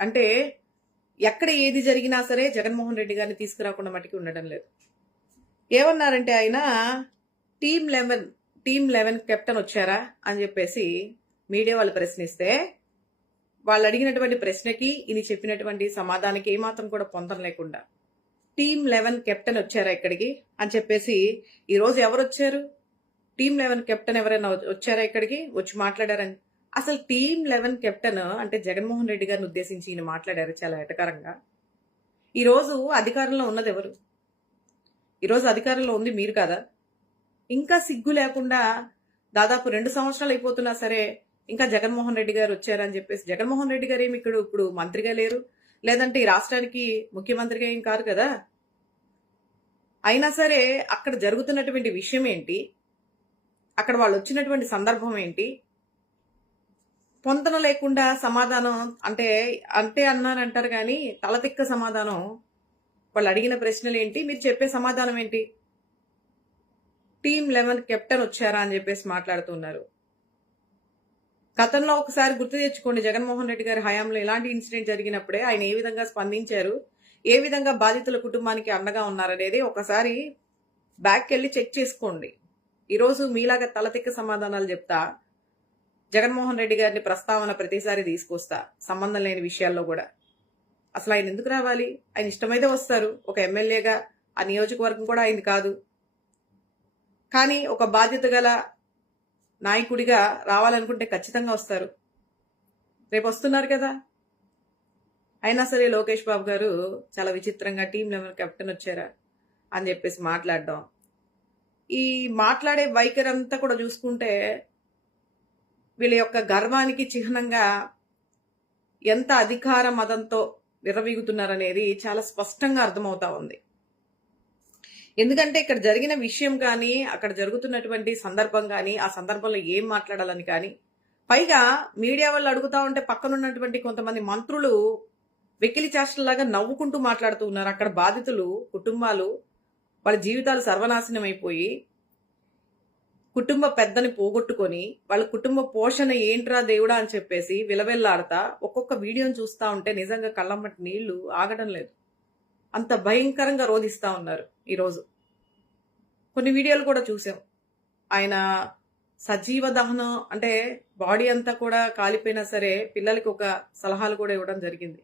అంటే ఎక్కడ ఏది జరిగినా సరే జగన్మోహన్ రెడ్డి గారిని తీసుకురాకుండా మటుకు ఉండడం లేదు. ఏమన్నారంటే ఆయన టీమ్ 11 కెప్టెన్ వచ్చారా అని చెప్పేసి మీడియా వాళ్ళు ప్రశ్నిస్తే వాళ్ళు అడిగినటువంటి ప్రశ్నకి ఇది చెప్పినటువంటి సమాధానానికి ఏమాత్రం కూడా పొందం లేకుండా టీమ్ 11 కెప్టెన్ వచ్చారా ఇక్కడికి అని చెప్పేసి ఈరోజు ఎవరు వచ్చారు? టీమ్ 11 కెప్టెన్ ఎవరైనా వచ్చారా ఇక్కడికి వచ్చి మాట్లాడారని? అసలు టీమ్ 11 కెప్టెన్ అంటే జగన్మోహన్ రెడ్డి గారిని ఉద్దేశించి ఈయన మాట్లాడారు చాలా ఎటకారంగా. ఈరోజు అధికారంలో ఉన్నది ఎవరు? ఈరోజు అధికారంలో ఉంది మీరు కదా. ఇంకా సిగ్గు లేకుండా దాదాపు 2 సంవత్సరాలు అయిపోతున్నా సరే ఇంకా జగన్మోహన్ రెడ్డి గారు వచ్చారని చెప్పేసి, జగన్మోహన్ రెడ్డి గారు ఏమి ఇప్పుడు మంత్రిగా లేరు, లేదంటే ఈ రాష్ట్రానికి ముఖ్యమంత్రిగా ఏం కాదు కదా. అయినా సరే అక్కడ జరుగుతున్నటువంటి విషయం ఏంటి, అక్కడ వాళ్ళు వచ్చినటువంటి సందర్భం ఏంటి, పొంతన లేకుండా సమాధానం అంటే అన్నారంటారు కానీ తలతిక్క సమాధానం. వాళ్ళు అడిగిన ప్రశ్నలు ఏంటి, మీరు చెప్పే సమాధానం ఏంటి? టీమ్ 11 కెప్టెన్ వచ్చారా అని చెప్పేసి మాట్లాడుతున్నారు. గతంలో ఒకసారి గుర్తు తెచ్చుకోండి, జగన్మోహన్ రెడ్డి గారి హయాంలో ఇలాంటి ఇన్సిడెంట్ జరిగినప్పుడే ఆయన ఏ విధంగా స్పందించారు, ఏ విధంగా బాధితుల కుటుంబానికి అండగా ఉన్నారనేది ఒకసారి బ్యాక్ వెళ్ళి చెక్ చేసుకోండి. ఈరోజు మీలాగా తలతిక్క సమాధానాలు చెప్తా జగన్మోహన్ రెడ్డి గారిని ప్రస్తావన ప్రతిసారి తీసుకొస్తా సంబంధం లేని విషయాల్లో కూడా. అసలు ఆయన ఎందుకు రావాలి? ఆయన ఇష్టమైతే వస్తారు. ఒక ఎమ్మెల్యేగా ఆ నియోజకవర్గం కూడా అయింది కాదు, కానీ ఒక బాధ్యత గల నాయకుడిగా రావాలనుకుంటే ఖచ్చితంగా వస్తారు. రేపు వస్తున్నారు కదా. అయినా సరే లోకేష్ బాబు గారు చాలా విచిత్రంగా టీమ్ 11 కెప్టెన్ వచ్చారా అని చెప్పేసి మాట్లాడడం, ఈ మాట్లాడే వైఖరి అంతా కూడా చూసుకుంటే వీళ్ళ యొక్క గర్వానికి చిహ్నంగా ఎంత అధికార మదంతో విర్రవీగుతున్నారనేది చాలా స్పష్టంగా అర్థమవుతా ఉంది. ఎందుకంటే ఇక్కడ జరిగిన విషయం కానీ, అక్కడ జరుగుతున్నటువంటి సందర్భం కానీ, ఆ సందర్భంలో ఏం మాట్లాడాలని కానీ, పైగా మీడియా వాళ్ళు అడుగుతా ఉంటే పక్కనున్నటువంటి కొంతమంది మంత్రులు వెకిలి చేష్టలాగా నవ్వుకుంటూ మాట్లాడుతూ ఉన్నారు. అక్కడ బాధితులు కుటుంబాలు వాళ్ళ జీవితాలు సర్వనాశనం అయిపోయి కుటుంబ పెద్దని పోగొట్టుకొని వాళ్ళ కుటుంబ పోషణ ఏంట్రా దేవుడా అని చెప్పేసి విలవెల్లాడతా ఒక్కొక్క వీడియోని చూస్తా ఉంటే నిజంగా కళ్ళమ్మటి నీళ్లు ఆగడం లేదు. అంత భయంకరంగా రోధిస్తా ఉన్నారు. ఈరోజు కొన్ని వీడియోలు కూడా చూసాం. ఆయన సజీవ దహనం అంటే బాడీ అంతా కూడా కాలిపోయినా సరే పిల్లలకి ఒక సలహాలు కూడా ఇవ్వడం జరిగింది.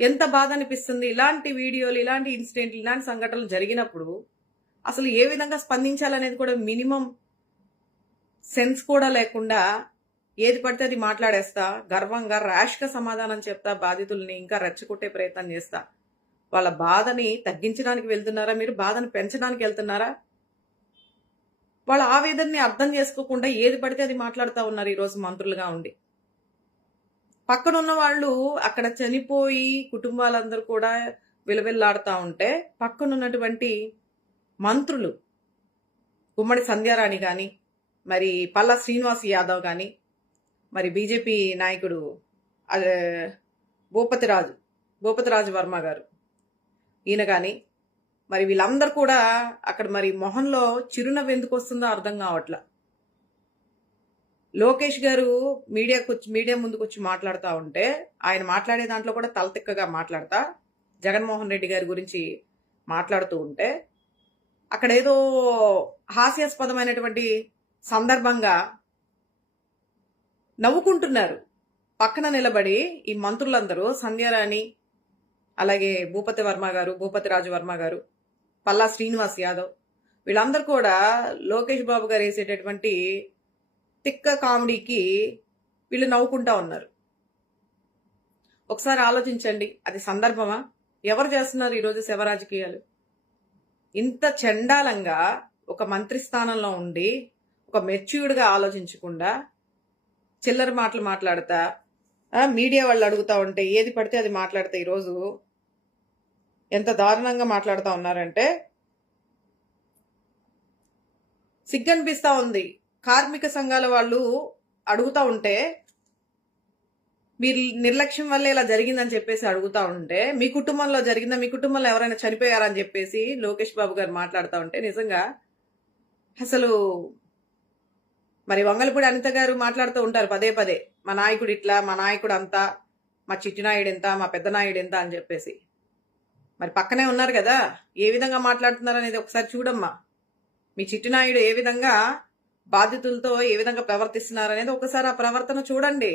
ఎంత బాధ అనిపిస్తుంది ఇలాంటి వీడియోలు, ఇలాంటి ఇన్సిడెంట్లు, ఇలాంటి సంఘటనలు జరిగినప్పుడు అసలు ఏ విధంగా స్పందించాలనేది కూడా మినిమం సెన్స్ కూడా లేకుండా ఏది పడితే అది మాట్లాడేస్తా, గర్వంగా ర్యాష్గా సమాధానం చెప్తా, బాధితుల్ని ఇంకా రెచ్చగొట్టే ప్రయత్నం చేస్తా. వాళ్ళ బాధని తగ్గించడానికి వెళ్తున్నారా మీరు? బాధను పెంచడానికి వెళ్తున్నారా? వాళ్ళ ఆవేదనని అర్థం చేసుకోకుండా ఏది పడితే అది మాట్లాడుతూ ఉన్నారు ఈరోజు మంత్రులుగా ఉండి. పక్కనున్న వాళ్ళు అక్కడ చనిపోయి కుటుంబాలందరూ కూడా విలవిల్లాడుతూ ఉంటే పక్కనున్నటువంటి మంత్రులు గుమ్మడి సంధ్యారాణి కానీ, మరి పల్లా శ్రీనివాస్ యాదవ్ కానీ, మరి బీజేపీ నాయకుడు భూపతిరాజు వర్మ గారు ఈయన కానీ, మరి వీళ్ళందరూ కూడా అక్కడ మరి మొహంలో చిరునవ్వు ఎందుకు వస్తుందో అర్థం కావట్లా. లోకేష్ గారు మీడియా ముందుకు వచ్చి మాట్లాడుతూ ఉంటే ఆయన మాట్లాడే దాంట్లో కూడా తలతిక్కగా మాట్లాడతా జగన్మోహన్ రెడ్డి గారి గురించి మాట్లాడుతూ ఉంటే అక్కడ ఏదో హాస్యాస్పదమైనటువంటి సందర్భంగా నవ్వుకుంటున్నారు. పక్కన నిలబడి ఈ మంత్రులందరూ సంధ్యారాణి, అలాగే భూపతిరాజు వర్మ గారు, పల్లా శ్రీనివాస్ యాదవ్ వీళ్ళందరూ కూడా లోకేష్ బాబు గారు వేసేటటువంటి తిక్క కామెడీకి వీళ్ళు నవ్వుకుంటా ఉన్నారు. ఒకసారి ఆలోచించండి, అది సందర్భమా? ఎవరు చేస్తున్నారు ఈరోజు శవ రాజకీయాలు? ఇంత చండాలంగా ఒక మంత్రి స్థానంలో ఉండి ఒక మెచ్యూర్డ్గా ఆలోచించకుండా చిల్లర మాటలు మాట్లాడతా మీడియా వాళ్ళు అడుగుతా ఉంటే ఏది పడితే అది మాట్లాడతా ఈరోజు ఎంత దారుణంగా మాట్లాడుతూ ఉన్నారంటే సిగ్గనిపిస్తా ఉంది. కార్మిక సంఘాల వాళ్ళు అడుగుతా ఉంటే మీరు నిర్లక్ష్యం వల్ల ఇలా జరిగిందని చెప్పేసి అడుగుతా ఉంటే మీ కుటుంబంలో జరిగిందా, మీ కుటుంబంలో ఎవరైనా చనిపోయారా అని చెప్పేసి లోకేష్ బాబు గారు మాట్లాడుతూ ఉంటే నిజంగా అసలు మరి వంగలపూడి అనిత గారు మాట్లాడుతూ ఉంటారు పదే పదే, మా నాయకుడు ఇట్లా, మా నాయకుడు అంతా, మా చిట్టినాయుడు ఎంత, మా పెద్దనాయుడు ఎంత అని చెప్పేసి. మరి పక్కనే ఉన్నారు కదా, ఏ విధంగా మాట్లాడుతున్నారు అనేది ఒకసారి చూడమ్మా. మీ చిట్టినాయుడు ఏ విధంగా బాధితులతో ఏ విధంగా ప్రవర్తిస్తున్నారు అనేది ఒకసారి ఆ ప్రవర్తన చూడండి.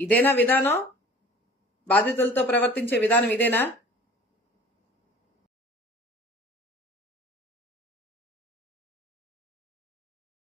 ఇదేనా విధానం? బాధితులతో ప్రవర్తించే విధానం ఇదేనా?